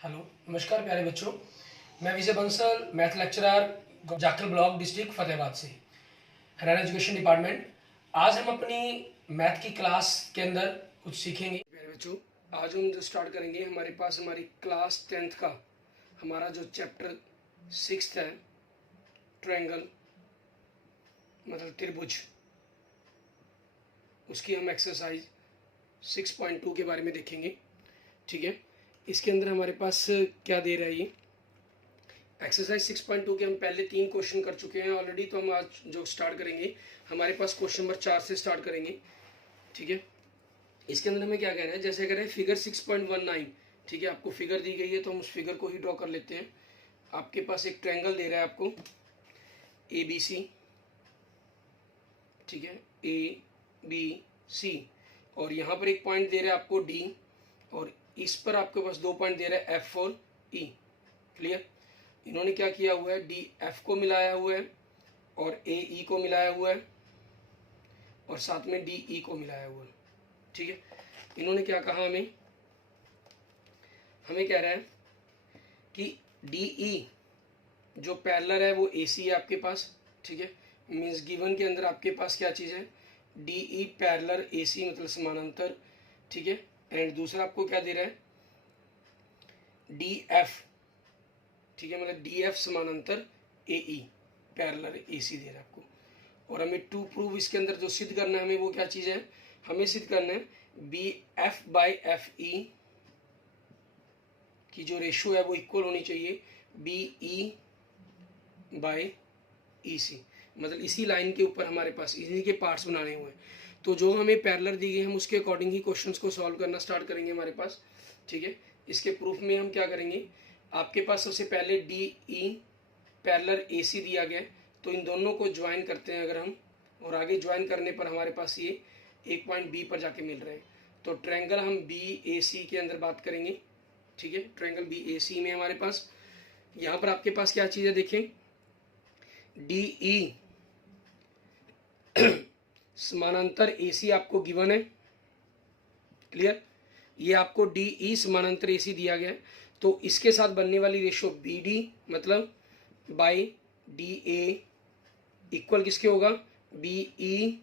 Hello, नमस्कार प्यारे बच्चों। मैं Vijay Bansal, math lecturer, Jakhal block, district Fatehabad से, हरियाणा एजुकेशन डिपार्टमेंट। आज हम अपनी मैथ की क्लास के अंदर कुछ सीखेंगे। प्यारे बच्चों, आज हम जो स्टार्ट करेंगे, हमारे पास हमारी क्लास 10th का हमारा जो चैप्टर 6 है, ट्रायंगल मतलब त्रिभुज, उसकी हम एक्सरसाइज 6.2 के बारे में देखेंगे। ठीक है, इसके अंदर हमारे पास क्या दे रहा है ये एक्सरसाइज 6.2 के हम पहले 3 क्वेश्चन कर चुके हैं ऑलरेडी। तो हम आज जो स्टार्ट करेंगे, हमारे पास क्वेश्चन नंबर 4 से स्टार्ट करेंगे। ठीक है, इसके अंदर हमें क्या कह रहा है, जैसे कह रहे हैं फिगर 6.19। ठीक है, आपको फिगर दी गई है तो हम उस फिगर को ही ड्रॉ कर लेते हैं। आपके पास एक ट्रायंगल दे रहा है आपको ABC। ठीक है, ABC, और यहाँ पर एक पॉइंट दे रहा है आपको D, और इस पर आपके पास 2 पॉइंट दे रहा है F और E। क्लियर। इन्होंने क्या किया हुआ है, डी एफ को मिलाया हुआ है और ए ई को मिलाया हुआ है और साथ में डी ई को मिलाया हुआ है। ठीक है, इन्होंने क्या कहा, हमें कह रहा है कि डी ई जो पैरेलल है वो ए सी है आपके पास। ठीक है, मीन्स गिवन के अंदर आपके पास क्या चीज़ है, डी ई पैरेलल ए सी मतलब समानांतर। ठीक है, एंड दूसरा आपको क्या दे रहा है, डी एफ। ठीक है, मतलब डी एफ समानांतर ए ई पैरेलल ए सी दे रहा है आपको। और हमें टू प्रूव इसके अंदर जो सिद्ध करना है, हमें वो क्या चीज़ है, हमें सिद्ध करना है B F by F E की जो रेशियो है वो इक्वल होनी चाहिए बी ई बाई ई सी। मतलब इसी लाइन के ऊपर हमारे पास इन्हीं के पार्ट्स बनाने हुए हैं। तो जो हमें पैरेलल दी गई, हम उसके अकॉर्डिंग ही क्वेश्चंस को सॉल्व करना स्टार्ट करेंगे हमारे पास। ठीक है, इसके प्रूफ में हम क्या करेंगे, आपके पास सबसे पहले डी ई पैरेलल ए सी दिया गया है, तो इन दोनों को ज्वाइन करते हैं अगर हम, और आगे ज्वाइन करने पर हमारे पास ये एक पॉइंट बी पर जाके मिल रहे हैं। तो ट्रायंगल हम बी ए सी के अंदर बात करेंगे। ठीक है, ट्रायंगल बी ए सी में हमारे पास यहाँ पर आपके पास क्या चीज़ है, देखें डी ई समानांतर ए सी आपको गिवन है। क्लियर, ये आपको डी ई समानांतर ए सी दिया गया है, तो इसके साथ बनने वाली रेशियो बी डी मतलब बाई डी ए इक्वल किसके होगा, बी ई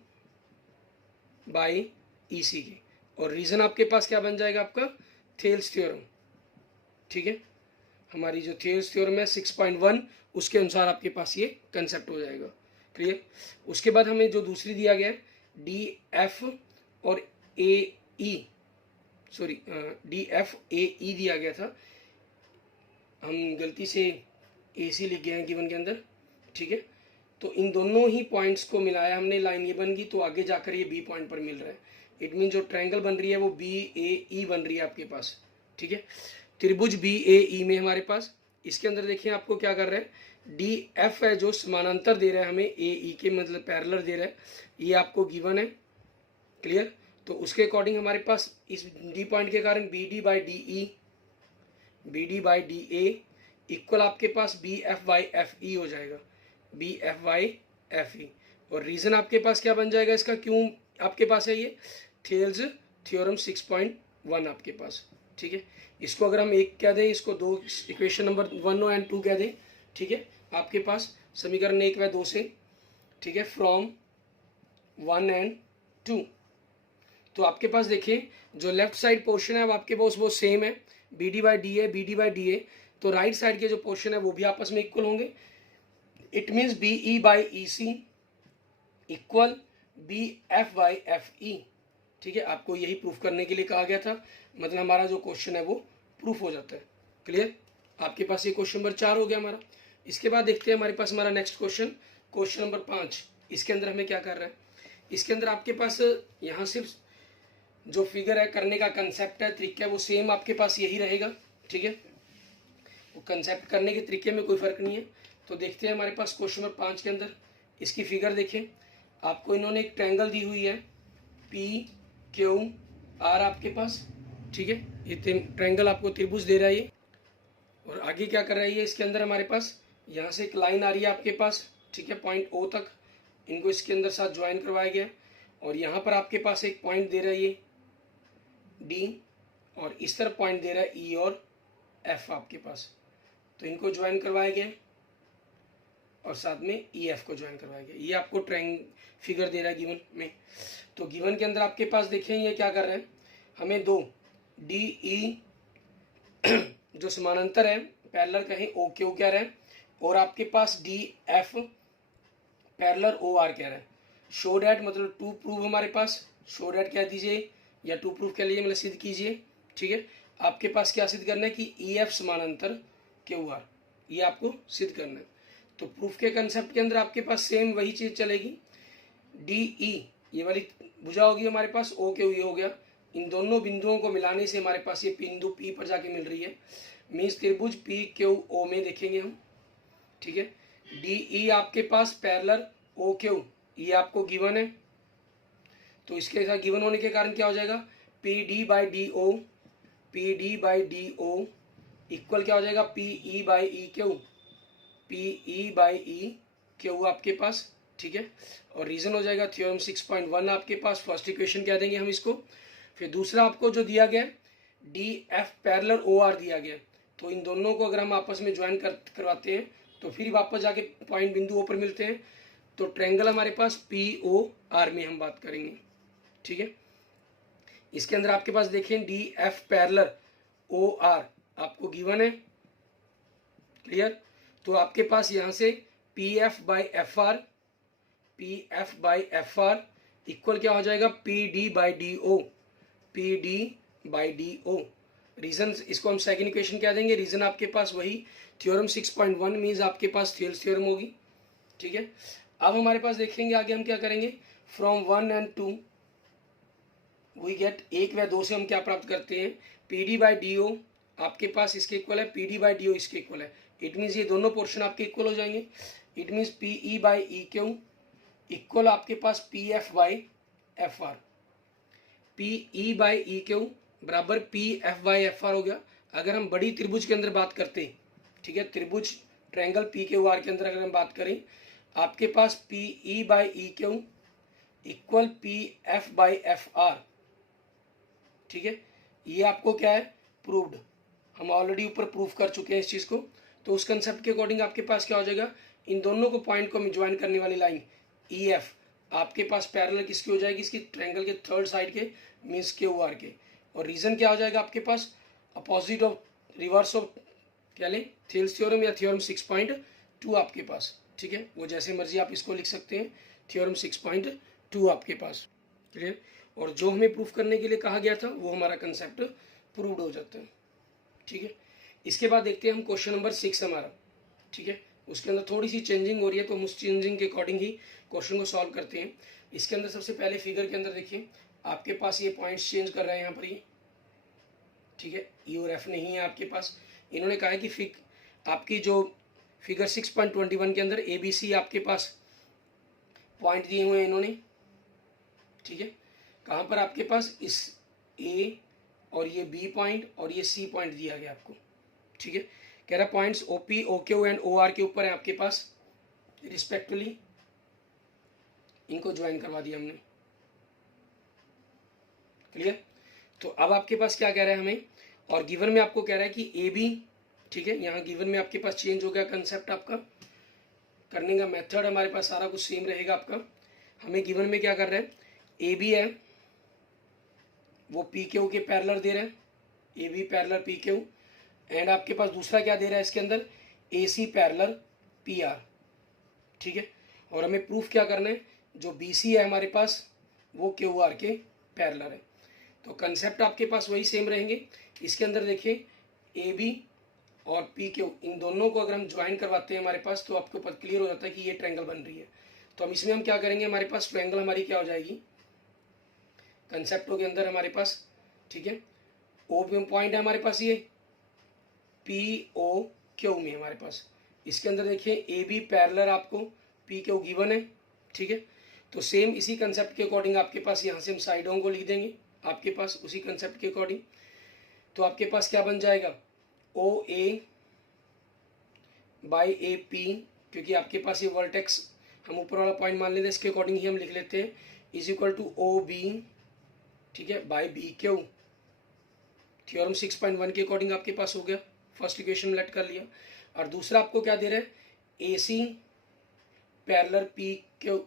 बाई ई सी के। और रीजन आपके पास क्या बन जाएगा, आपका थेल्स थ्योरम। ठीक है, हमारी जो थेल्स थ्योरम है 6.1, उसके अनुसार आपके पास ये कंसेप्ट हो जाएगा। क्लियर। उसके बाद हमें जो दूसरी दिया गया है डी एफ और ए ई, सॉरी डी एफ ए ई दिया गया था, हम गलती से ए सी लिख गए हैं गिवन के अंदर। ठीक है, तो इन दोनों ही पॉइंट्स को मिलाया हमने, लाइन ये बन गई, तो आगे जाकर ये बी पॉइंट पर मिल रहा है। इट मीन जो ट्रायंगल बन रही है वो बी ए ई बन रही है आपके पास। ठीक है, त्रिभुज बी ए ई में हमारे पास इसके अंदर देखिए आपको क्या कर रहा है, डी एफ है जो समानांतर दे रहा है हमें ए ई के, मतलब पैरेलल दे रहा है, ये आपको गिवन है। क्लियर, तो उसके अकॉर्डिंग हमारे पास इस डी पॉइंट के कारण B D by D E, B D by D A equal आपके पास B F by F E हो जाएगा, B F by F E. और रीजन आपके पास क्या बन जाएगा इसका, क्यों आपके पास है ये थेल्स थ्योरम 6.1 आपके पास। ठीक है, इसको अगर हम एक कह दें, इसको दो, इक्वेशन नंबर 1 और 2 कह दें। ठीक है, आपके पास समीकरण 1 व 2 से। ठीक है, फ्रॉम 1 और 2, तो आपके पास देखिए जो लेफ्ट साइड पोर्शन है वो आपके पास वो सेम है, B D by D A, B D by D A. तो राइट साइड के जो पोर्शन है वो भी आपस में इक्वल होंगे। It means B E by E C equal B F by F E. ठीक है, आपको यही प्रूफ करने के लिए कहा गया था, मतलब हमारा जो क्वेश्चन है वो प्रूफ हो जाता है। क्लियर, आपके पास ये क्वेश्चन नंबर 4 हो गया हमारा। इसके बाद देखते हैं हमारे पास हमारा नेक्स्ट क्वेश्चन, क्वेश्चन नंबर 5। इसके अंदर हमें क्या कर रहा है, इसके अंदर आपके पास यहाँ सिर्फ जो फिगर है करने का कंसेप्ट है, तरीका है, वो सेम आपके पास यही रहेगा। ठीक है, वो कंसेप्ट करने के तरीके में कोई फर्क नहीं है। तो देखते हैं हमारे पास क्वेश्चन नंबर 5 के अंदर इसकी फिगर देखें। आपको इन्होंने एक ट्रायंगल दी हुई है पी क्यू आर आपके पास। ठीक है, ये ट्रायंगल आपको त्रिभुज दे रहा है ये, और आगे क्या कर रहा है ये, इसके अंदर हमारे पास यहाँ से एक लाइन आ रही है आपके पास। ठीक है, पॉइंट ओ तक इनको इसके अंदर साथ ज्वाइन करवाया गया, और यहाँ पर आपके पास एक पॉइंट दे रहा है ये डी, और इस तरफ पॉइंट दे रहा है ई और एफ आपके पास, तो इनको ज्वाइन करवाया गया और साथ में ई एफ को ज्वाइन करवाया गया। ये आपको ट्रायंग फिगर दे रहा है गिवन में। तो गिवन के अंदर आपके पास देखें ये क्या कर रहे हैं, हमें दो डी ई जो समानांतर है पैरेलल कहें ओ क्यू कह रहे हैं, और आपके पास D F parallel O R कह रहा है। शो डैट मतलब टू प्रूव हमारे पास, शो डैट कह दीजिए या टू प्रूफ कह लीजिए, मतलब सिद्ध कीजिए। ठीक है, आपके पास क्या सिद्ध करना है कि ई एफ समानांतर क्यू आर, ये आपको सिद्ध करना है। तो प्रूफ के कंसेप्ट के अंदर आपके पास सेम वही चीज़ चलेगी। डी ई ये वाली भुजा होगी हमारे पास, ओ क्यू ये हो गया, इन दोनों बिंदुओं को मिलाने से हमारे पास ये बिंदु पी पर जाके मिल रही है, मीन्स त्रिभुज पी क्यू ओ में देखेंगे हम। ठीक है, डी ई आपके पास पैरेलल ओ क्यू, ये आपको गिवन है, तो इसके साथ गिवन होने के कारण क्या हो जाएगा, P D by D O, P D by D O equal क्या हो जाएगा, P E by E Q, P E by E Q आपके पास। ठीक है, और रीजन हो जाएगा थ्योरम 6.1 आपके पास, फर्स्ट इक्वेशन कह देंगे हम इसको। फिर दूसरा आपको जो दिया गया D F parallel O R दिया गया, तो इन दोनों को अगर हम आपस में ज्वाइन करवाते हैं तो फिर वापस जाके पॉइंट बिंदु ओ पर मिलते हैं, तो ट्रायंगल हमारे पास पी ओ आर में हम बात करेंगे। ठीक है, इसके अंदर आपके पास देखें D F parallel O R आपको गिवन है, क्लियर। तो आपके पास यहाँ से P F by F R, P F by F R equal क्या हो जाएगा, P D by D O, P D by D O. Reason इसको हम सेकंड इक्वेशन क्या देंगे, रीजन आपके पास वही थ्योरम 6.1 मीन्स आपके पास थेल्स थ्योरम होगी। ठीक है, अब हमारे पास देखेंगे आगे हम क्या करेंगे, फ्रॉम 1 एंड 2 वी गेट, 1 व 2 से हम क्या प्राप्त करते हैं, P D by D O आपके पास इसके इक्वल है, P D by D O इसके इक्वल है। इट मीन्स ये दोनों पोर्शन आपके इक्वल हो जाएंगे। It means P E by E Q equal आपके पास P F by F R, P E by E Q बराबर P F by F R हो गया। अगर हम बड़ी त्रिभुज के अंदर बात करते हैं, ठीक है, त्रिभुज ट्रायंगल पी क्यू आर के अंदर अगर हम बात करें, आपके पास P E by E Q equal P F by F R. ठीक है, ये आपको क्या है, प्रूव्ड, हम ऑलरेडी ऊपर प्रूफ कर चुके हैं इस चीज़ को। तो उस कंसेप्ट के अकॉर्डिंग आपके पास क्या हो जाएगा, इन दोनों को पॉइंट को ज्वाइन करने वाली लाइन ई एफ आपके पास पैरेलल किसकी हो जाएगी, इसकी ट्रायंगल के थर्ड साइड के मीन्स क्यू आर के। और रीजन क्या हो जाएगा आपके पास, अपोजिट ऑफ रिवर्स ऑफ क्या लें, थेल्स थ्योरम या थ्योरम 6.2 आपके पास। ठीक है, वो जैसे मर्जी आप इसको लिख सकते हैं, थ्योरम 6.2 आपके पास, क्लियर। और जो हमें प्रूफ करने के लिए कहा गया था वो हमारा कंसेप्ट प्रूव्ड हो जाता है। ठीक है, इसके बाद देखते हैं हम क्वेश्चन नंबर 6 हमारा। ठीक है, उसके अंदर थोड़ी सी चेंजिंग हो रही है, तो हम उस चेंजिंग के अकॉर्डिंग ही क्वेश्चन को सॉल्व करते हैं। इसके अंदर सबसे पहले फिगर के अंदर देखिए आपके पास ये पॉइंट्स चेंज कर रहे हैं यहाँ पर ये। ठीक है, ई और एफ नहीं है आपके पास। इन्होंने कहा है कि आपकी जो फिगर 6.21 के अंदर ए बी सी आपके पास पॉइंट दिए हुए हैं इन्होंने। ठीक है, कहाँ पर आपके पास इस ए और ये बी पॉइंट और ये सी पॉइंट दिया गया आपको। ठीक है, कह रहा points O P O Q and O R के ऊपर है आपके पास रिस्पेक्टिवली, इनको ज्वाइन करवा दिया हमने, क्लियर। तो अब आपके पास क्या कह रहा है हमें, और गिवन में आपको कह रहा है कि ए बी, ठीक है, यहाँ गिवन में आपके पास चेंज हो गया कंसेप्ट, आपका करने का मेथड हमारे पास सारा कुछ सेम रहेगा आपका। हमें गिवन में क्या कर रहे हैं, ए बी है वो पी क्यू के पैरेलल दे रहे हैं, A B parallel P Q, and आपके पास दूसरा क्या दे रहा है इसके अंदर, A C parallel P R. ठीक है, और हमें प्रूफ क्या करना है, जो बी सी है हमारे पास वो क्यू आर के पैरेलल है। तो कंसेप्ट आपके पास वही सेम रहेंगे। इसके अंदर देखिए ए बी और पी क्यू इन दोनों को अगर हम ज्वाइन करवाते हैं हमारे पास, तो आपको पता क्लियर हो जाता है कि ये ट्रायंगल बन रही है। तो हम इसमें हम क्या करेंगे, हमारे पास ट्रायंगल हमारी क्या हो जाएगी कंसेप्टों के अंदर हमारे पास। ठीक है, ओ पॉइंट है हमारे पास ये पी ओ क्यू में हमारे पास। इसके अंदर देखिए ए बी पैरेलल आपको पी क्यू गिवन है। ठीक है, तो सेम इसी कंसेप्ट के अकॉर्डिंग आपके पास यहाँ से हम साइडों को लिख देंगे आपके पास उसी कंसेप्ट के अकॉर्डिंग। तो आपके पास क्या बन जाएगा, ओ ए बाई ए पी, क्योंकि आपके पास ये वर्टेक्स हम ऊपर वाला पॉइंट मान लेते हैं, इसके अकॉर्डिंग ही हम लिख लेते हैं, is equal to O B, ठीक है, बाई बी क्यू। थ्योरम 6.1 के अकॉर्डिंग आपके पास हो गया। फर्स्ट इक्वेशन में लेट कर लिया। और दूसरा आपको क्या दे रहा है, A C parallel P Q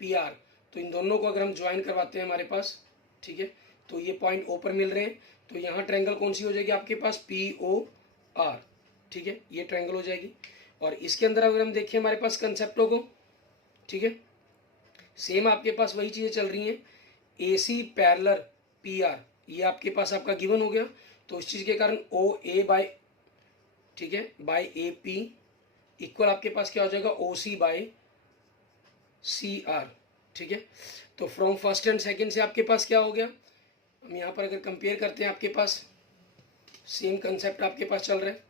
P R. तो इन दोनों को अगर हम ज्वाइन करवाते हैं हमारे पास, ठीक है, तो ये पॉइंट ओ पर मिल रहे हैं। तो यहाँ ट्रायंगल कौन सी हो जाएगी आपके पास, पी ओ आर, ठीक है, ये ट्रायंगल हो जाएगी। और इसके अंदर अगर हम देखें हमारे पास कंसेप्टों को, ठीक है, सेम आपके पास वही चीज़ें चल रही हैं, ए सी पैरेलल पी आर, ये आपके पास आपका गिवन हो गया। तो इस चीज़ के कारण ओ ए बाय, ठीक है, बाय ए पी इक्वल आपके पास क्या हो जाएगा, ओ सी बाय सी आर, ठीक है। तो फ्रॉम फर्स्ट एंड सेकंड से आपके पास क्या हो गया, हम यहाँ पर अगर कंपेयर करते हैं आपके पास सेम कंसेप्ट आपके पास चल रहा है,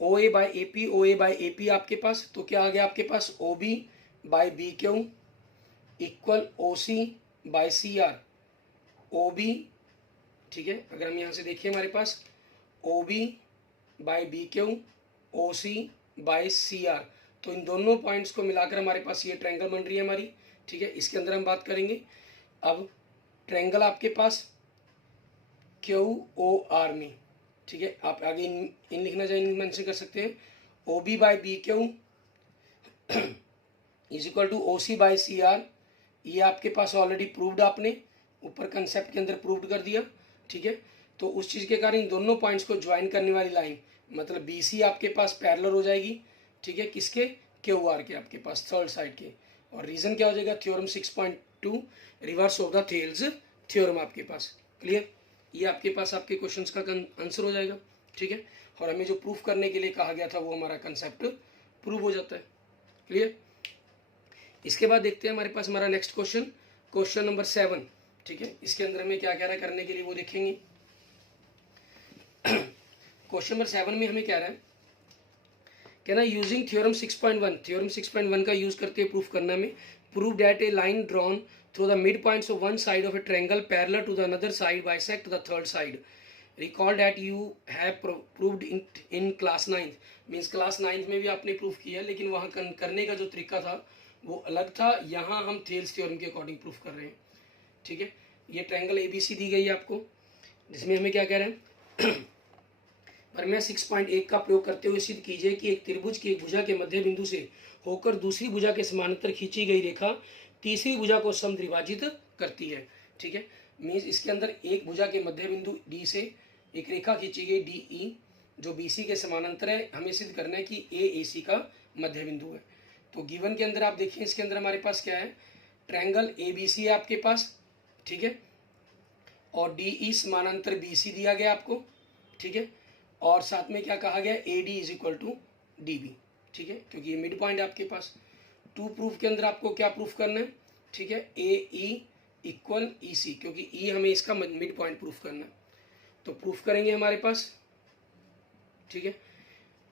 O A by A P, O A by A P आपके पास, तो क्या आ गया आपके पास, O B by B Q equal O C by C R, O B, ठीक है, अगर हम यहाँ से देखिए हमारे पास O B by B Q O C by C R, तो इन दोनों पॉइंट्स को मिलाकर हमारे पास ये ट्रायंगल बन रही है हमारी, ठीक है। इसके अंदर हम बात करेंगे अब ट्रायंगल आपके पास क्यू ओ आर में, ठीक है, आप आगे इन लिखना चाहिए, इन मेंशन कर सकते हैं, O B by B Q is equal to O C by C R, ये आपके पास ऑलरेडी प्रूव्ड, आपने ऊपर कंसेप्ट के अंदर प्रूव्ड कर दिया, ठीक है। तो उस चीज़ के कारण इन दोनों पॉइंट्स को ज्वाइन करने वाली लाइन मतलब बी सी आपके पास पैरेलल हो जाएगी, ठीक है, किसके, क्यू आर के आपके पास थर्ड साइड के। और रीजन क्या हो जाएगा, theorem 6.2 reverse of the Thales theorem आपके पास, क्लियर। ये आपके पास आपके क्वेश्चंस का आंसर हो जाएगा, ठीक है। और हमें जो प्रूफ करने के लिए कहा गया था वो हमारा कंसेप्ट प्रूव हो जाता है, क्लियर। इसके बाद देखते हैं हमारे पास हमारा नेक्स्ट क्वेश्चन, क्वेश्चन नंबर 7, ठीक है। इसके अंदर हमें क्या कह रहा है करने के लिए वो देखेंगे। क्वेश्चन नंबर 7 में हमें क्या रहा है, कहना यूजिंग थ्योरम 6.1, थ्योरम 6.1 का यूज करते हुए प्रूफ करना में, prove that a line drawn through the midpoints of one side of a triangle parallel to the another side bisect the third side. Recall that you have proved in class 9th, means class 9th में भी आपने proof किया, लेकिन वहाँ करने का जो तरीका था वो अलग था, यहाँ हम थेल्स थ्योरम के अकॉर्डिंग प्रूफ कर रहे हैं, ठीक है। ये ट्रायंगल एबीसी दी गई है आपको, जिसमें हमें क्या कह रहे हैं, प्रमेय 6.1 का प्रयोग करते हुए सिद्ध कीजिए कि एक त्रिभुज की एक भुजा के मध्य बिंदु से होकर दूसरी भुजा के समानांतर खींची गई रेखा तीसरी भुजा को समद्विभाजित करती है, ठीक है। मीन्स इसके अंदर एक भुजा के मध्य बिंदु डी से एक रेखा खींची गई डी ई जो बी सी के समानांतर है, हमें सिद्ध करना है कि ए सी का मध्य बिंदु है। तो गिवन के अंदर आप देखिए, इसके अंदर हमारे पास क्या है, ट्रायंगल ए बी सी है आपके पास, ठीक है, और डी ई समानांतर बी सी दिया गया आपको, ठीक है, और साथ में क्या कहा गया, A D is equal to D B, ठीक है, क्योंकि ये मिड पॉइंट है आपके पास। टू प्रूफ के अंदर आपको क्या प्रूफ करना है, ठीक है, ए ई इक्वल ई सी, क्योंकि ई हमें इसका मिड पॉइंट प्रूफ करना है, तो प्रूफ करेंगे हमारे पास, ठीक है।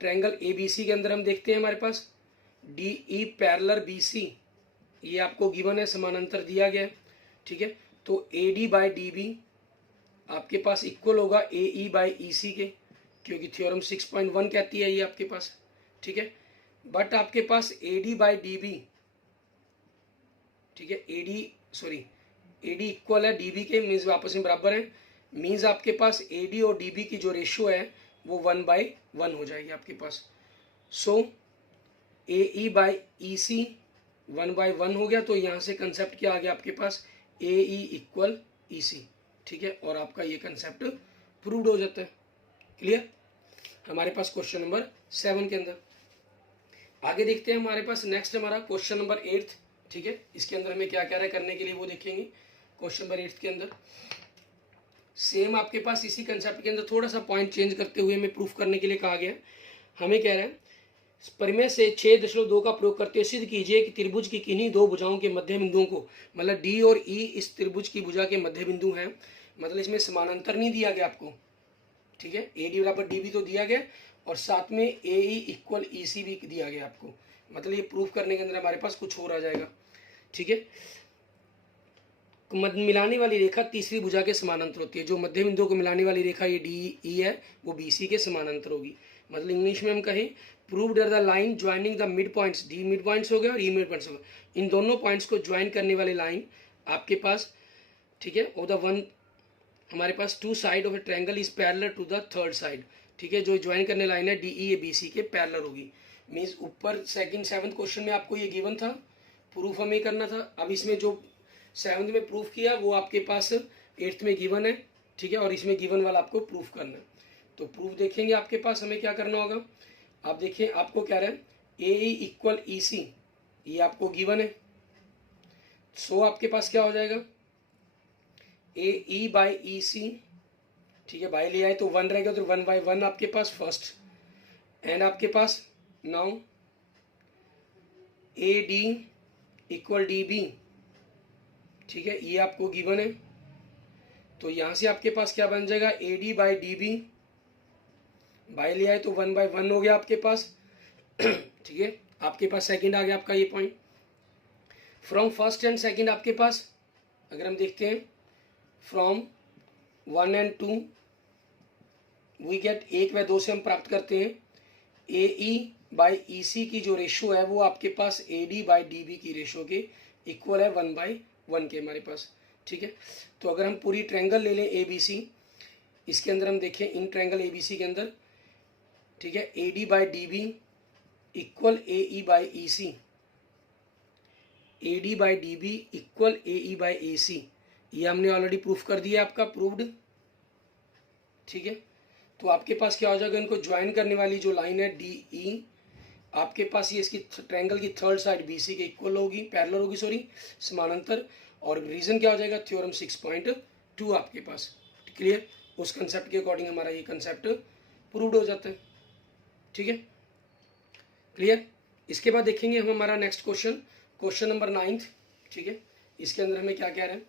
ट्रायंगल ए बी सी के अंदर हम देखते हैं हमारे पास D E parallel B C, ये आपको गिवन है, समानांतर दिया गया है, ठीक है। तो A D by D B आपके पास इक्वल होगा ए ई बाई ई सी के, क्योंकि थ्योरम 6.1 कहती है ये आपके पास, ठीक है। बट आपके पास A D by D B, ठीक है, ए डी इक्वल है डी बी के, मीन्स आपस में बराबर है, मीन्स आपके पास ए डी और डी बी की जो रेशियो है वो 1/1 हो जाएगी आपके पास। सो ए ई बाई ई सी 1/1 हो गया, तो यहाँ से कंसेप्ट क्या आ गया आपके पास, ए ई इक्वल ई सी, ठीक है, और आपका ये कंसेप्ट प्रूव्ड हो जाता है, क्लियर। हमारे पास क्वेश्चन नंबर 7 के अंदर आगे देखते हैं हमारे पास नेक्स्ट हमारा क्वेश्चन नंबर 8, ठीक है। इसके अंदर हमें क्या कह रहा है करने के लिए वो देखेंगे। क्वेश्चन नंबर 8 के अंदर सेम आपके पास इसी कंसेप्ट के अंदर थोड़ा सा पॉइंट चेंज करते हुए हमें प्रूफ करने के लिए कहा गया। हमें कह रहा है परिमेय से 6.2 का प्रयोग करते हुए सिद्ध कीजिए कि त्रिभुज की किन्हीं दो भुजाओं के मध्य बिंदुओं को, मतलब डी और ई इस त्रिभुज की भुजा के मध्य बिंदु हैं, मतलब इसमें समानांतर नहीं दिया गया आपको, ठीक है, ए डी बराबर डी बी तो दिया गया, और साथ में ए ई इक्वल ई सी भी दिया गया आपको, मतलब ये प्रूफ करने के अंदर हमारे पास कुछ और आ जाएगा, ठीक है। मिलाने वाली रेखा तीसरी भुजा के समानांतर होती है, जो मध्य बिंदु को मिलाने वाली रेखा ये डी ई है वो बी सी के समानांतर होगी, मतलब इंग्लिश में हम कहें proved that the line joining the mid points, D mid points हो गया और ई मिड पॉइंट्स हो गया, इन दोनों पॉइंट्स को ज्वाइन करने वाली लाइन आपके पास, ठीक है, और द वन हमारे पास two side of a triangle is parallel to the third side, ठीक है, जो ज्वाइन करने लाइन है डी ई ए बी सी के पैरेलल होगी। मीन्स ऊपर सेकंड 7th क्वेश्चन में आपको ये गिवन था, प्रूफ हमें करना था। अब इसमें जो 7th में प्रूफ किया वो आपके पास 8th में गिवन है, ठीक है, और इसमें गिवन वाला आपको प्रूफ करना है। तो प्रूफ देखेंगे आपके पास हमें क्या करना होगा। आप देखिए आपको क्या रहा है, ए इक्वल ई सी, ये आपको गिवन है। सो आपके पास क्या हो जाएगा, ए ई बाई ई सी, ठीक है, बाई ले आए तो 1 रहेगा, तो 1/1 आपके पास फर्स्ट। एंड आपके पास now A D equal D B, ठीक है, ये आपको गिवन है। तो यहाँ से आपके पास क्या बन जाएगा, A D by D B, by ले आए तो 1/1 हो गया आपके पास, ठीक है। आपके पास सेकंड आ गया आपका ये point. From first and second आपके पास अगर हम देखते हैं, फ्रॉम 1 and 2 वी गेट 1 व 2 से हम प्राप्त करते हैं ए ई बाई ई सी की जो रेशो है वो आपके पास A D by D B की रेशो के इक्वल है 1/1 के हमारे पास, ठीक है। तो अगर हम पूरी ट्रायंगल ले लें ए बी सी, इसके अंदर हम देखें इन ट्रायंगल ए बी सी के अंदर, ठीक है, A D by D B equal A E by E C, A D by D B equal A E by A C, ये हमने ऑलरेडी प्रूफ कर दिया आपका, प्रूव्ड, ठीक है। तो आपके पास क्या हो जाएगा, इनको ज्वाइन करने वाली जो लाइन है डी ई, आपके पास ये इसकी ट्रायंगल की थर्ड साइड बी सी के इक्वल होगी, पैरेलल होगी, सॉरी, समानांतर। और रीजन क्या हो जाएगा, थ्योरम 6.2 आपके पास, क्लियर। उस कंसेप्ट के अकॉर्डिंग हमारा ये कंसेप्ट प्रूव्ड हो जाता है, ठीक है, क्लियर। इसके बाद देखेंगे हम हमारा नेक्स्ट क्वेश्चन, क्वेश्चन नंबर 9, ठीक है। इसके अंदर हमें क्या कह रहे हैं,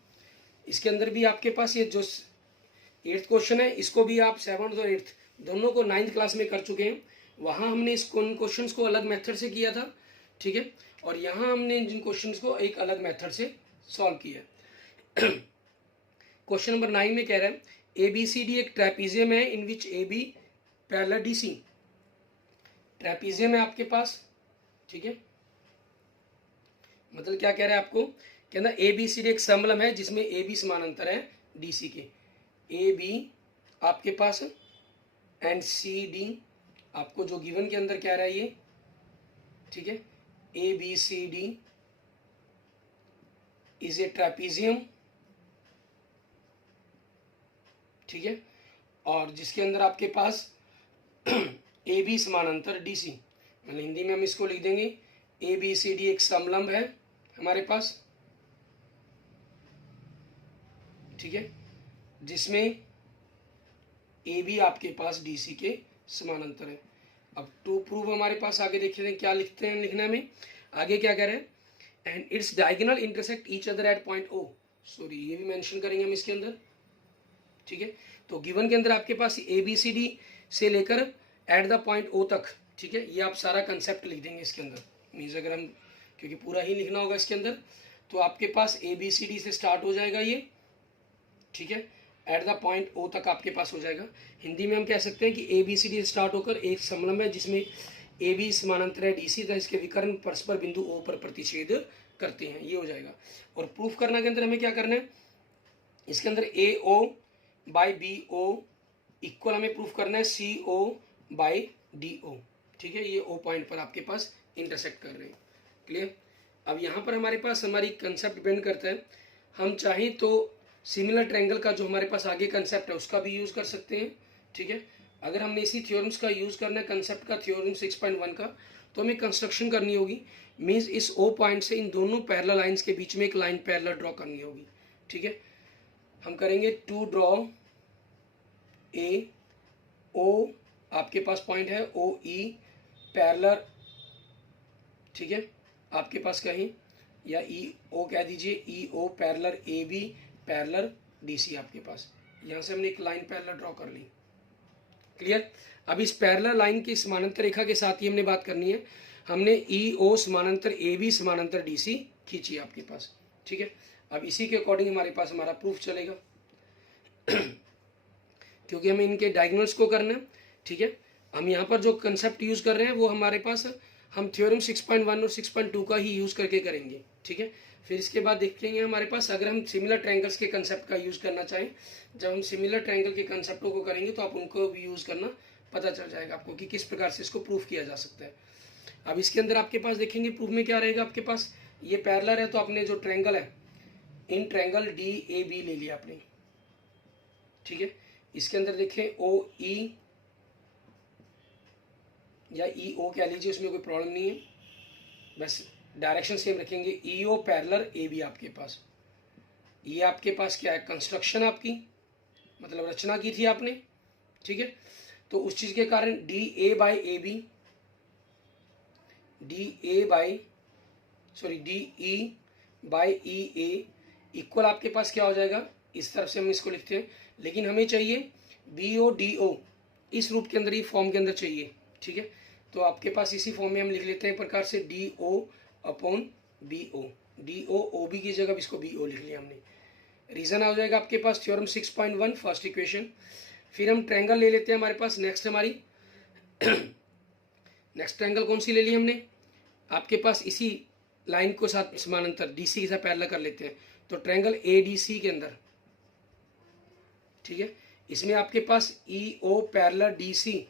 इसके अंदर भी आपके पास ये जो 8th क्वेश्चन है, इसको भी आप 7th और 8th दोनों को 9th क्लास में कर चुके हैं। वहाँ हमने इस क्वेश्चन को अलग मेथड से किया था, ठीक है, और यहाँ हमने जिन क्वेश्चन को एक अलग मेथड से सॉल्व किया। क्वेश्चन नंबर 9 में कह रहा है ए बी सी डी एक ट्रेपीजियम है in which A B parallel D C, trapezium है आपके पास, ठीक है। मतलब क्या कह रहा है आपको, कहना ए बी सी डी एक समलंब है जिसमें ए बी समानांतर है डी सी के, ए बी आपके पास एंड सी डी आपको जो गिवन के अंदर कह रहा है ये, ठीक है, A B C D is a trapezium, ठीक है, और जिसके अंदर आपके पास ए बी समानांतर डी सी, मतलब हिंदी में हम इसको लिख देंगे ए बी सी डी एक समलंब है हमारे पास, ठीक है, जिसमें ए बी आपके पास डी सी के समानांतर है। अब टू प्रूव हमारे पास आगे देखते हैं क्या लिखते हैं, लिखना में आगे क्या कह रहे हैं, and its diagonal intersect each other at point O, sorry ये भी मेंशन करेंगे हम इसके अंदर, ठीक है। तो गिवन के अंदर आपके पास ए बी सी डी से लेकर एट द पॉइंट ओ तक, ठीक है, ये आप सारा कंसेप्ट लिख देंगे इसके अंदर। मीन्स अगर हम, क्योंकि पूरा ही लिखना होगा इसके अंदर, तो आपके पास ए बी सी डी से स्टार्ट हो जाएगा ये, ठीक है, एट द पॉइंट ओ तक आपके पास हो जाएगा। हिंदी में हम कह सकते हैं कि A B C D start होकर एक समलंब है जिसमें ए बी समानांतर है डी सी, तथा इसके विकर्ण परस्पर बिंदु ओ पर प्रतिच्छेद करते हैं, ये हो जाएगा। और प्रूफ करने के अंदर हमें क्या करना है, इसके अंदर ए O by B O equal हमें प्रूफ करना है सी ओ बाई डी ओ, ठीक है, ये ओ पॉइंट पर आपके पास इंटरसेक्ट कर रहे हैं, क्लियर। अब यहाँ पर हमारे पास हमारी कंसेप्ट डिपेंड करता है, हम चाहें तो सिमिलर ट्रायंगल का जो हमारे पास आगे कंसेप्ट है उसका भी यूज़ कर सकते हैं, ठीक है। अगर हमने इसी थ्योरम्स का यूज़ करना है कंसेप्ट का, थ्योरम 6.1 का, तो हमें कंस्ट्रक्शन करनी होगी। मीन्स इस ओ पॉइंट से इन दोनों पैरेलल लाइंस के बीच में एक लाइन पैरेलल ड्रॉ करनी होगी, ठीक है। हम करेंगे टू ड्रॉ ए ओ, आपके पास पॉइंट है ओ ई पैरेलल, ठीक है, आपके पास कहीं, या ई ओ कह दीजिए, E O parallel A B parallel D C आपके पास, यहाँ से हमने एक लाइन पैरेलल ड्रॉ कर ली, क्लियर। अब इस पैरेलल लाइन की समानांतर रेखा के साथ ही हमने बात करनी है, हमने ई ओ समानांतर ए बी समानांतर डी सी खींची आपके पास, ठीक है। अब इसी के अकॉर्डिंग हमारे पास हमारा प्रूफ चलेगा क्योंकि हमें इनके डायगोनल्स को करना है, ठीक है। हम यहाँ पर जो कंसेप्ट यूज़ कर रहे हैं वो हमारे पास हम थ्योरम 6.1 और 6.2 का ही यूज़ करके करेंगे, ठीक है। फिर इसके बाद देखेंगे हमारे पास अगर हम सिमिलर ट्रायंगल्स के कंसेप्ट का यूज़ करना चाहें, जब हम सिमिलर ट्रायंगल के कंसेप्टों को करेंगे तो आप उनको भी यूज़ करना पता चल जाएगा आपको कि किस प्रकार से इसको प्रूफ किया जा सकता है। अब इसके अंदर आपके पास देखेंगे प्रूफ में क्या रहेगा आपके पास, ये पैरेलल है तो आपने जो ट्रायंगल है इन ट्रायंगल DAB ले लिया आपने, ठीक है। इसके अंदर देखें OE या EO कह लीजिए, उसमें कोई प्रॉब्लम नहीं है, बस डायरेक्शन सेम रखेंगे। EO पैरेलल AB आपके पास, ये आपके पास क्या है, कंस्ट्रक्शन आपकी मतलब रचना की थी आपने, ठीक है। तो उस चीज़ के कारण DE बाई EA इक्वल आपके पास क्या हो जाएगा, इस तरफ से हम इसको लिखते हैं, लेकिन हमें चाहिए BO इस रूप के अंदर, ही फॉर्म के अंदर चाहिए, ठीक है। तो आपके पास इसी फॉर्म में हम लिख लेते हैं प्रकार से DO/BO, DO OB की जगह इसको BO लिख लिया हमने। रीजन आ जाएगा आपके पास थ्योरम 6.1 फर्स्ट इक्वेशन। फिर हम ट्रायंगल ले लेते हैं हमारे पास, नेक्स्ट हमारी नेक्स्ट ट्रायंगल कौन सी ले ली हमने, आपके पास इसी लाइन को साथ समानांतर DC के साथ पैरेलल कर लेते हैं। तो ट्रायंगल ADC के अंदर, ठीक है, इसमें आपके पास EO पैरेलल DC,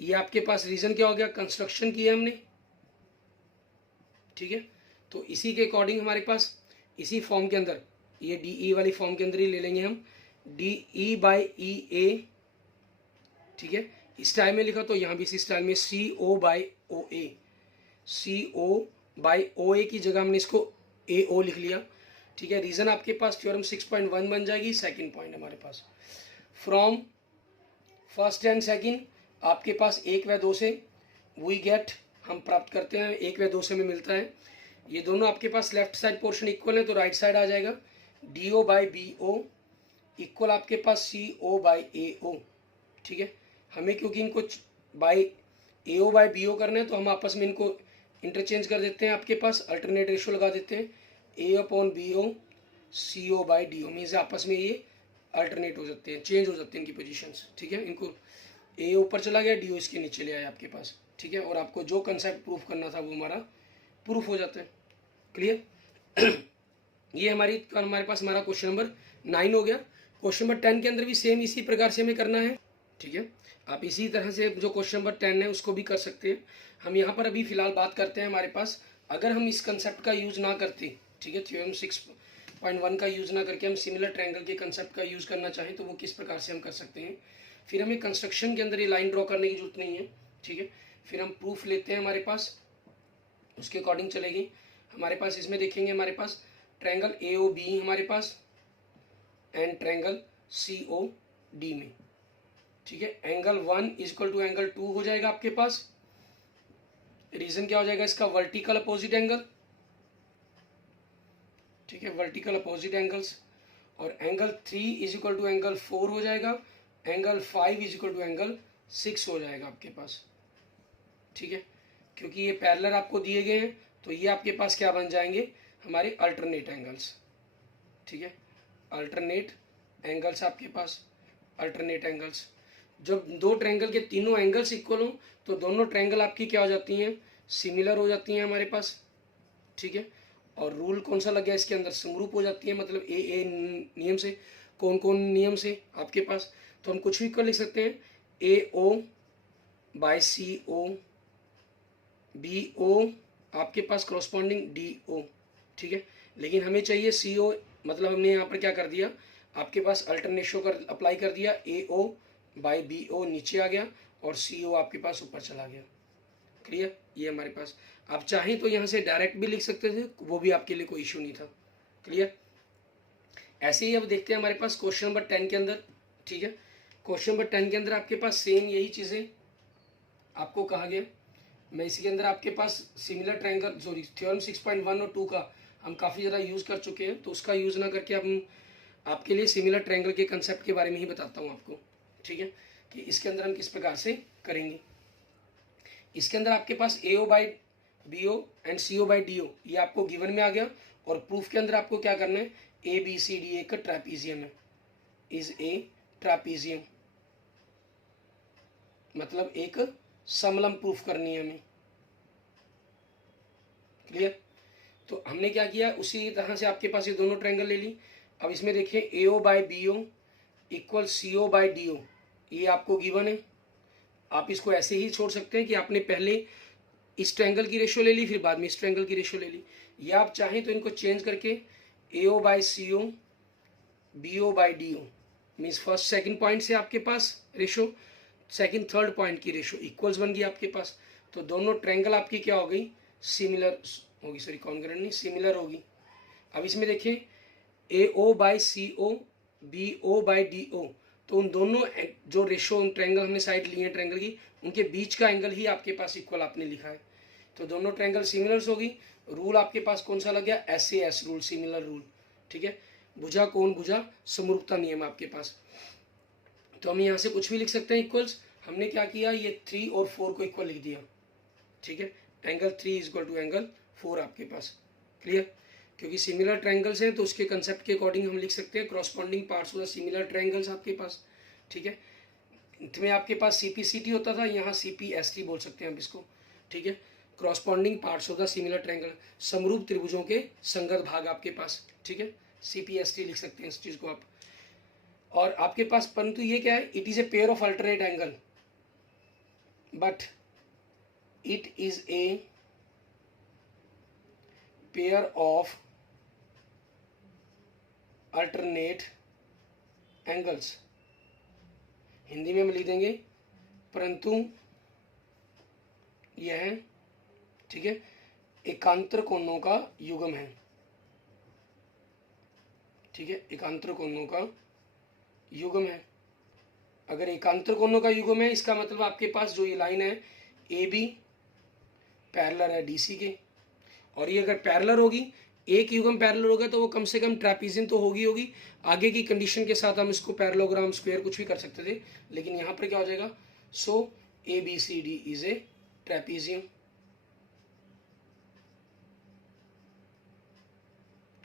ये आपके पास रीजन क्या हो गया, कंस्ट्रक्शन किया हमने, ठीक है। तो इसी के अकॉर्डिंग हमारे पास इसी फॉर्म के अंदर, ये DE वाली फॉर्म के अंदर ही ले लेंगे हम, DE/EA, ठीक है। इस स्टाइल में लिखा तो यहाँ भी इसी स्टाइल में CO/OA की जगह हमने इसको AO लिख लिया, ठीक है। रीजन आपके पास थ्योरम 6.1 बन जाएगी। सेकंड पॉइंट हमारे पास फ्रॉम फर्स्ट एंड सेकंड आपके पास 1 व 2 से वी गेट, हम प्राप्त करते हैं 1 व 2 से में मिलता है। ये दोनों आपके पास लेफ्ट साइड पोर्शन इक्वल है तो राइट साइड आ जाएगा DO/BO इक्वल आपके पास CO/AO, ठीक है। हमें क्योंकि इनको बाई AO/BO करना है तो हम आपस में इनको इंटरचेंज कर देते हैं, आपके पास अल्टरनेट रेशियो लगा देते हैं, A/BO CO/DO मीन्स आपस में ये अल्टरनेट हो जाते हैं, चेंज हो जाते हैं इनकी पोजीशंस, ठीक है। इनको A ऊपर चला गया, DO इसके नीचे ले आया आपके पास, ठीक है। और आपको जो कंसेप्ट प्रूफ करना था वो हमारा प्रूफ हो जाता है। क्लियर ये हमारे पास हमारा क्वेश्चन नंबर 9 हो गया। क्वेश्चन नंबर 10 के अंदर भी सेम इसी प्रकार से हमें करना है, ठीक है। आप इसी तरह से जो क्वेश्चन नंबर 10 है उसको भी कर सकते हैं। हम यहाँ पर अभी फिलहाल बात करते हैं हमारे पास, अगर हम इस कंसेप्ट का यूज ना करते, ठीक है, थ्योरम 6.1 का यूज ना करके हम सिमिलर ट्रायंगल के कंसेप्ट का यूज करना चाहें तो वो किस प्रकार से हम कर सकते हैं। फिर हमें कंस्ट्रक्शन के अंदर ये लाइन ड्रॉ करने की जरूरत नहीं है, ठीक है। फिर हम प्रूफ लेते हैं हमारे पास, उसके अकॉर्डिंग चलेगी हमारे पास। इसमें देखेंगे हमारे पास ट्रायंगल AOB हमारे पास एंड ट्रायंगल COD में, ठीक है। एंगल 1 इक्वल टू एंगल 2 हो जाएगा आपके पास। रीजन क्या हो जाएगा इसका, वर्टिकल अपोजिट एंगल, ठीक है, वर्टिकल अपोजिट एंगल्स। और एंगल 3 इक्वल टू एंगल 4 हो जाएगा, एंगल 5 इक्वल टू एंगल 6 हो जाएगा आपके पास, ठीक है। क्योंकि ये पैरेलल आपको दिए गए हैं तो ये आपके पास क्या बन जाएंगे, हमारे अल्टरनेट एंगल्स, ठीक है। अल्टरनेट एंगल्स आपके पास, अल्टरनेट एंगल्स। जब दो ट्रायंगल के तीनों एंगल्स इक्वल हो तो दोनों ट्रायंगल आपकी क्या हो जाती हैं, सिमिलर हो जाती हैं हमारे पास, ठीक है। और रूल कौन सा लग गया इसके अंदर, समरूप हो जाती है, मतलब ए नियम से। कौन कौन नियम से आपके पास, तो हम कुछ भी कर लिख सकते हैं, AO/CO, BO आपके पास करॉस्पॉन्डिंग DO, ठीक है। लेकिन हमें चाहिए CO, मतलब हमने यहाँ पर क्या कर दिया, आपके पास अल्टरनेशो कर अप्लाई कर दिया, AO/BO नीचे आ गया और CO आपके पास ऊपर चला गया। क्लियर, ये हमारे पास। आप चाहें तो यहाँ से डायरेक्ट भी लिख सकते थे, वो भी आपके लिए कोई इशू नहीं था। क्लियर, ऐसे ही अब देखते हैं हमारे पास क्वेश्चन नंबर 10 के अंदर, ठीक है। क्वेश्चन नंबर 10 के अंदर आपके पास सेम यही चीज़ें आपको कहा गया। मैं इसी के अंदर आपके पास सिमिलर ट्रायंगल, सॉरी, थ्योरम 6.1 और 2 का हम काफ़ी ज़्यादा यूज़ कर चुके हैं, तो उसका यूज़ ना करके हम आपके लिए सिमिलर ट्रायंगल के कंसेप्ट के बारे में ही बताता हूँ आपको, ठीक है, कि इसके अंदर हम किस प्रकार से करेंगे। इसके अंदर आपके पास AO/BO एंड CO/DO ये आपको गिवन में आ गया। और प्रूफ के अंदर आपको क्या करना है, ABCD एक ट्रापीजियम है, इज ए ट्रापीजियम, मतलब एक समलंब प्रूफ करनी है हमें। क्लियर, तो हमने क्या किया, उसी तरह से आपके पास ये दोनों ट्रायंगल ले ली। अब इसमें देखिए AO/BO इक्वल CO/DO, ये आपको गिवन है। आप इसको ऐसे ही छोड़ सकते हैं कि आपने पहले इस ट्रायंगल की रेशो ले ली, फिर बाद में इस ट्रायंगल की रेशो ले ली, या आप चाहें तो इनको चेंज करके AO by CO BO by DO means first second point से आपके पास रेशो, सेकंड थर्ड पॉइंट की रेशो इक्वल्स बन गई आपके पास। तो दोनों ट्रायंगल आपकी क्या हो गई, सिमिलर होगी, सॉरी कॉन्ग्रुएंट नहीं, सिमिलर होगी। अब इसमें देखें AO by CO BO by DO, तो उन दोनों जो रेशो उन ट्रायंगल हमने साइड लिए हैं ट्रायंगल की, उनके बीच का एंगल ही आपके पास इक्वल आपने लिखा है। तो दोनों ट्रायंगल सिमिलर्स होगी। रूल आपके पास कौन सा लग गया, SAS रूल, सिमिलर रूल, ठीक है। भुजा कोण भुजा समरूपता नियम आपके पास। तो हम यहाँ से कुछ भी लिख सकते हैं इक्वल्स। हमने क्या किया, ये 3 और 4 को इक्वल लिख दिया, ठीक है। Angle 3 is equal to angle 4 आपके पास, क्लियर। क्योंकि सिमिलर ट्रायंगल्स हैं तो उसके कंसेप्ट के अकॉर्डिंग हम लिख सकते हैं corresponding parts of the similar triangles आपके पास, ठीक है। इसमें आपके पास CPCT होता था, यहाँ CPST बोल सकते हैं आप इसको, ठीक है। Corresponding parts of the similar triangle, समरूप त्रिभुजों के संगत भाग आपके पास, ठीक है। CPST लिख सकते हैं इस चीज़ को आप। और आपके पास परंतु ये क्या है, it is a pair of alternate angle, but it is a pair of alternate angles. Hindi में हम लिख देंगे परंतु यह, ठीक है, एकांतर कोणों का युग्म है, ठीक है, एकांतर कोणों का युग्म है। अगर एकांतर कोणों का युग्म है इसका मतलब आपके पास जो ये लाइन है AB पैरेलल है DC के, और ये अगर पैरेलल होगी, एक युग्म पैरेलल होगा तो वो कम से कम ट्रैपीजियम तो होगी। आगे की कंडीशन के साथ हम इसको पैरेललोग्राम स्क्वायर कुछ भी कर सकते थे, लेकिन यहाँ पर क्या हो जाएगा, सो ABCD is a trapezium,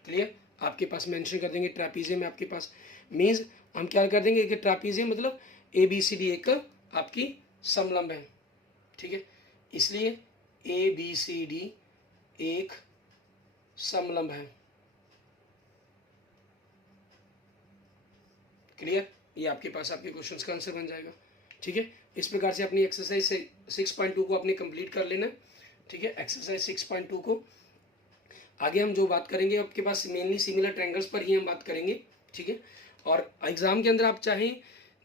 clear. आपके पास मेंशन कर देंगे ट्रैपीजियम है आपके पास, मीन्स हम क्या कर देंगे कि ट्रैपीजियम मतलब ABCD एक आपकी समलंब है, ठीक है। इसलिए ABCD एक समलंब है, क्लियर। ये आपके पास आपके क्वेश्चंस का आंसर बन जाएगा, ठीक है। इस प्रकार से अपनी एक्सरसाइज 6.2 को आपने कंप्लीट कर लेना, ठीक है। एक्सरसाइज 6.2 को आगे हम जो बात करेंगे आपके पास मेनली सिमिलर ट्रायंगल्स पर ही हम बात करेंगे, ठीक है। और एग्जाम के अंदर आप चाहें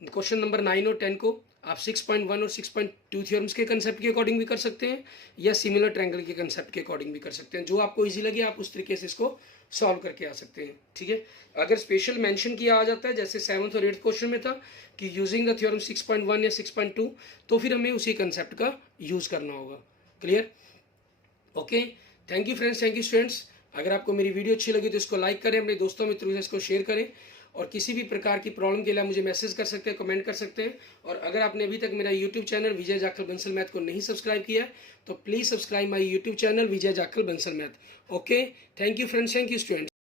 क्वेश्चन नंबर 9 और 10 को आप 6.1 और 6.2 थ्योरम्स के कंसेप्ट के अकॉर्डिंग भी कर सकते हैं, या सिमिलर ट्रायंगल के कंसेप्ट के अकॉर्डिंग भी कर सकते हैं। जो आपको इजी लगे आप उस तरीके से इसको सॉल्व करके आ सकते हैं, ठीक है। अगर स्पेशल मेंशन किया आ जाता है जैसे 7th और 8th क्वेश्चन में था कि यूजिंग द थ्योरम 6.1 या 6.2, तो फिर हमें उसी कंसेप्ट का यूज करना होगा, clear. Okay, thank you friends, thank you students. अगर आपको मेरी वीडियो अच्छी लगी तो इसको लाइक करें, अपने दोस्तों मित्रों से इसको शेयर करें, और किसी भी प्रकार की प्रॉब्लम के लिए मुझे मैसेज कर सकते हैं, कमेंट कर सकते हैं। और अगर आपने अभी तक मेरा यूट्यूब चैनल विजय जाखल बंसल मैथ को नहीं सब्सक्राइब किया है तो please subscribe my YouTube channel Vijay Jakhal Bansal math. Okay, thank you friends, thank you students.